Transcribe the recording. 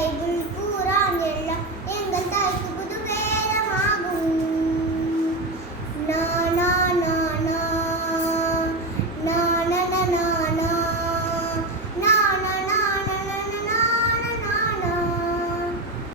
Bible.